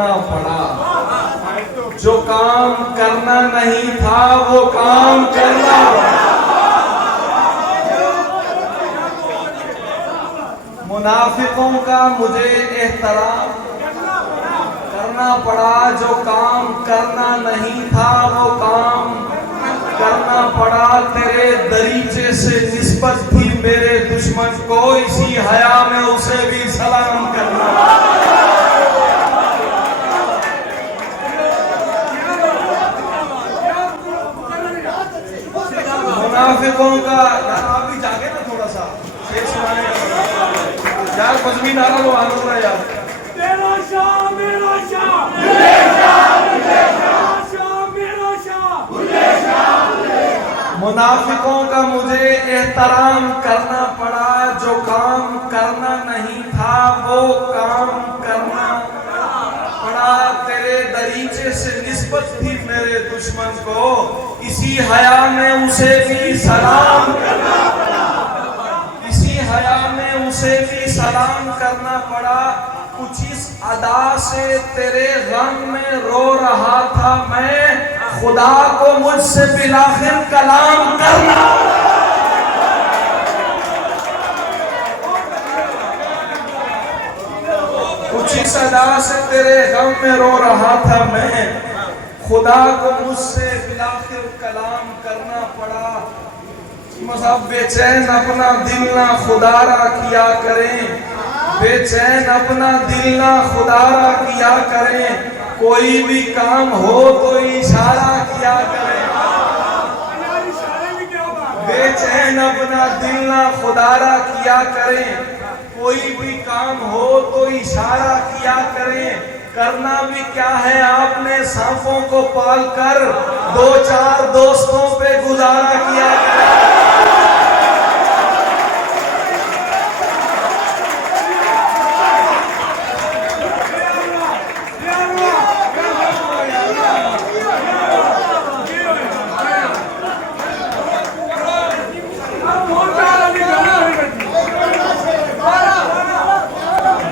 करना पड़ा। जो काम करना नहीं था वो काम करना पड़ा। मुनाफिकों का मुझे एहतराम करना पड़ा। जो काम करना नहीं था वो काम करना पड़ा। तेरे दरीचे से निस्बत थी मेरे दुश्मन को, इसी हया में उसे भी सलाम करना। मुनाफिकों का आप भी जागे ना थोड़ा सा, शेर सुनाने का यार, मजमी नारा लो आना यार। मेरा शाह मेरा शाह मुनाफिकों का मुझे एहतराम करना पड़ा। जो काम करना नहीं था वो काम करना पड़ा। तेरे दरीचे से निस्बत थी मेरे दुश्मन को, इसी हया में उसे भी सलाम करना पड़ा। इसी हया में उसे भी सलाम करना पड़ा। कुछ इस अदा से तेरे गम में रो रहा था मैं, खुदा को मुझसे बिलाखिर कलाम करना। कुछ इस अदा से तेरे गम में रो रहा था मैं, खुदा को मुझसे बिलाखिर कलाम करना पड़ा। मज़हब बेचैन अपना दिल ना खुदारा किया करें, बेचैन अपना दिल ना खुदारा किया करें। कोई भी काम हो तो इशारा किया करें। बेचैन अपना दिल ना खुदारा किया करें। कोई भी काम हो तो इशारा किया करें। करना भी क्या है आपने सांपों को पाल कर, दो चार दोस्तों पे गुजारा किया करें।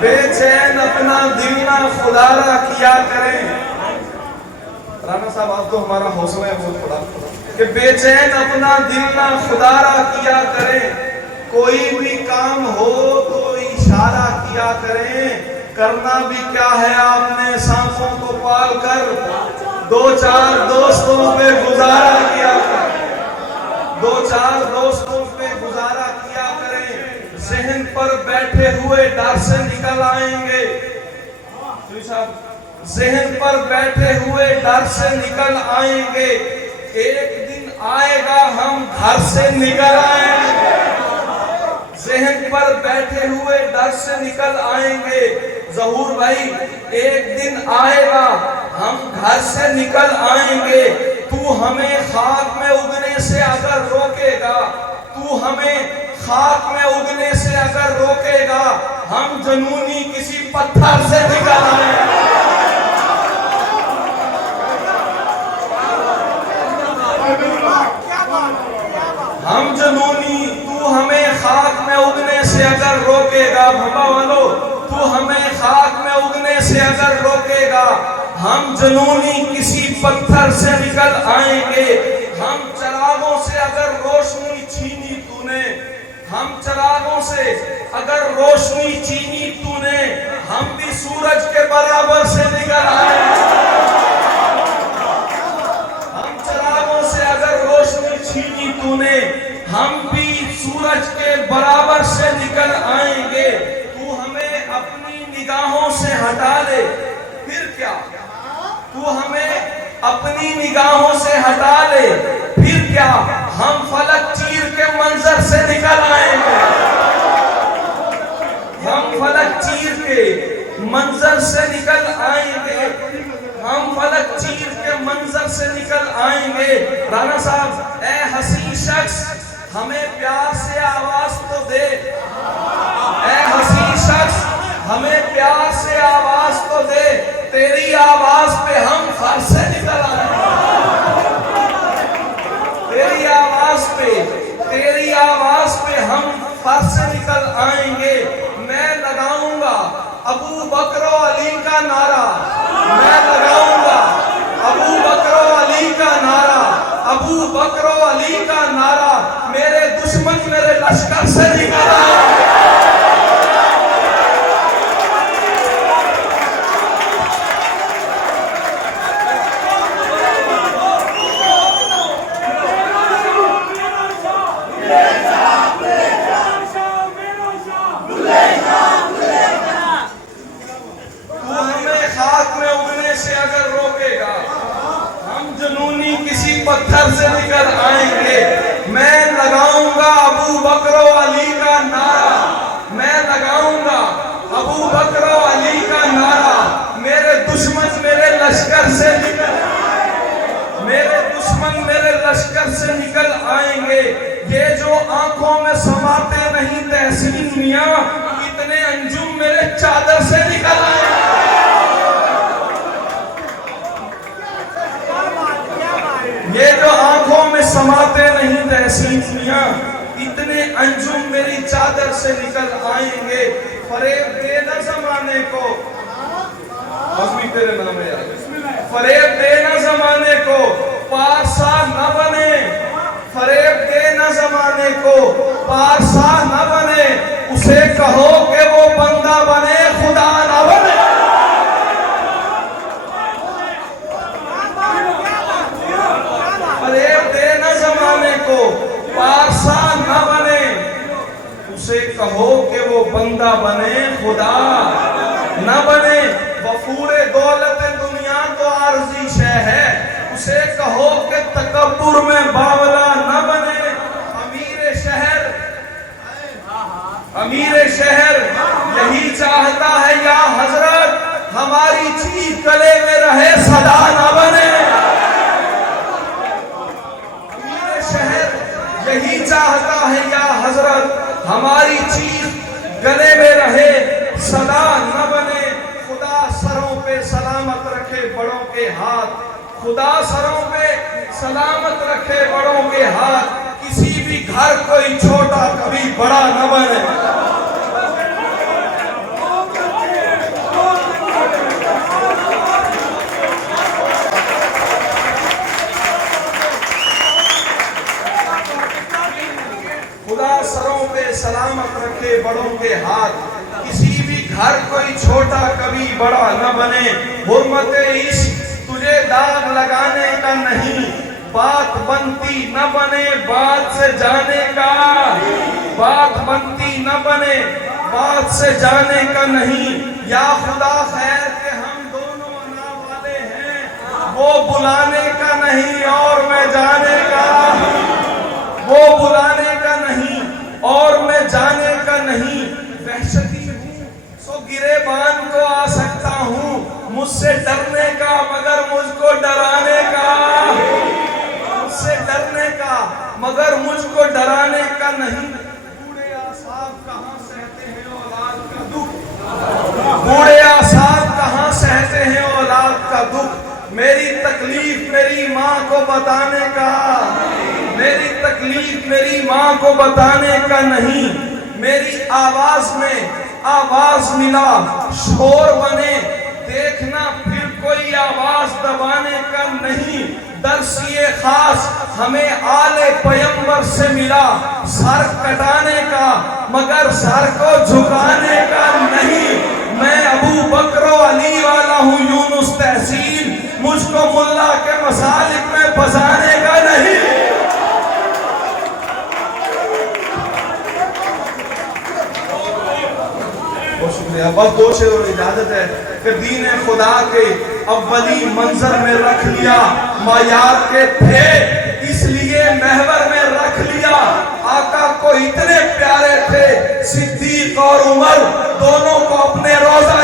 बेचैन अपना दिल ना खुदारा किया करें। राणा साहब आप तो हमारा हौसला है बहुत बड़ा कि बेचैन अपना दिल ना खुदारा किया करें। कोई भी काम हो तो इशारा किया करें। करना भी क्या है आपने सांपों को पाल कर, दो चार दोस्तों पे गुजारा किया करें। दो चार दोस्तों पे गुजारा किया करें। ज़हन पर बैठे हुए डर से निकल आएंगे। ज़हन पर बैठे हुए डर से निकल आएंगे। एक दिन आएगा हम घर से निकल आएंगे। ज़हन पर बैठे हुए डर से निकल आएंगे। ज़हूर भाई, एक दिन आएगा हम घर से निकल आएंगे। तू हमें खाक में उगने से अगर रोकेगा, तू हमें खाक में उगने से अगर रोकेगा, हम जनूनी किसी पत्थर से निकल आएंगे। हम जनूनी, तू हमें खाक में उगने से अगर रोकेगा, भपा वालो, तू हमें खाक में उगने से अगर रोकेगा, हम जनूनी किसी पत्थर से निकल आएंगे। हम चरागों से अगर रोशनी छीनी तूने, हम चरागों से अगर रोशनी छीनी तूने, हम भी सूरज के बराबर से निकल आएंगे। हम चरागों से अगर रोशनी छीनी तूने, हम भी सूरज के बराबर से निकल आएंगे। तू हमें अपनी निगाहों से हटा ले, फिर क्या? तू हमें अपनी निगाहों से हटा ले, फिर क्या? हम फलक चीर के मंजर से निकल आएंगे। हम फलक चीर के मंजर से निकल आएंगे। हम फलक चीर के मंजर से निकल आएंगे। राणा साहब, ए हसीन शख्स, हमें प्यार से आवाज तो दे। ए हसीन शख्स, हमें प्यार से आवाज तो दे। तेरी आवाज पे हम घर से निकल आएंगे। तेरी आवाज पे हम घर से निकल आएंगे। मैं लगाऊंगा अबू बकर अली का नारा। मैं लगाऊंगा अबू बकर अली का नारा, अबू बकर अली का नारा, मेरे दुश्मन मेरे लश्कर से निकल आए। किसी पत्थर से निकल आएंगे। मैं लगाऊंगा अबू बकर अली का नारा, मैं लगाऊंगा अबू बकर अली का नारा, मेरे दुश्मन मेरे लश्कर से निकल, मेरे दुश्मन मेरे लश्कर से निकल आएंगे। ये जो आंखों में समाते नहीं तहसीन मियां, इतने अंजुम मेरे चादर से निकल आएंगे। ये जो आंखों में समाते नहीं तहसीन मियां, इतने अंजुम मेरी चादर से निकल आएंगे। फरेब देना जमाने को, तेरे नाम है, फरेब देना जमाने को, पारसा न बने, फरेब देना जमाने को, पारसा न बने, उसे कहो कि वो बंदा बने, खुदा न बने। फरेब देना जमाने को, पारसा न बने, उसे कहो कि वो बंदा बने, खुदा न बने। वफूरे दौलत दुनिया तो आरजी शय है, उसे कहो कि तकब्बुर में बावला न बने। अमीर शहर यही चाहता है या हजरत, हमारी चीख गले में रहे सदा न बने। अमीर शहर यही चाहता है या हजरत, हमारी चीख गले में रहे सदा न बने। खुदा सरों पे सलामत रखे बड़ों के हाथ, खुदा सरों पे सलामत रखे बड़ों के हाथ, किसी भी घर कोई छोटा कभी बड़ा न बने। खुदा सरों पे सलामत रखे बड़ों के हाथ, किसी भी घर कोई छोटा कभी बड़ा न बने। हुर्मत इश्क तुझे दाग लगाने का नहीं, बात बनती न बने बात से जाने का, बात बनती न बने बात से जाने का नहीं। या खुदा खैर के हम दोनों अना वाले हैं, वो बुलाने का नहीं और मैं जाने का, वो बुलाने का नहीं और मैं जाने का नहीं। वहशती हूँ सो गिरेबान को आ सकता हूँ, मुझसे डरने का मगर मुझको डराने का, मुझसे डरने का मगर मुझको डराने का नहीं। बूढ़े आसाब कहाँ सहते हैं औलाद का दुख, बूढ़े आसाब कहाँ सहते हैं औलाद का दुख। मेरी तकलीफ मेरी माँ को बताने का, मेरी तकलीफ मेरी माँ को बताने का नहीं। मेरी आवाज में आवाज मिला शोर बने, देखना फिर कोई आवाज दबाने का नहीं। दर्सिए खास हमें आले पैगंबर से मिला, सर कटाने का मगर सर को झुकाने का नहीं। मैं अबू बकर अली वाला हूँ यूनुस तहसीन, मुझको मुल्ला के मसालिक में फंसाने का नहीं। बहुत शुक्रिया। बस दो शेर और इजाजत है कि दीन खुदा के अव्वली मंजर में रख लिया, मायार के थे इसलिए महवर में रख लिया। आका को इतने प्यारे थे सिद्दीक और उमर, दोनों को अपने रोज़ा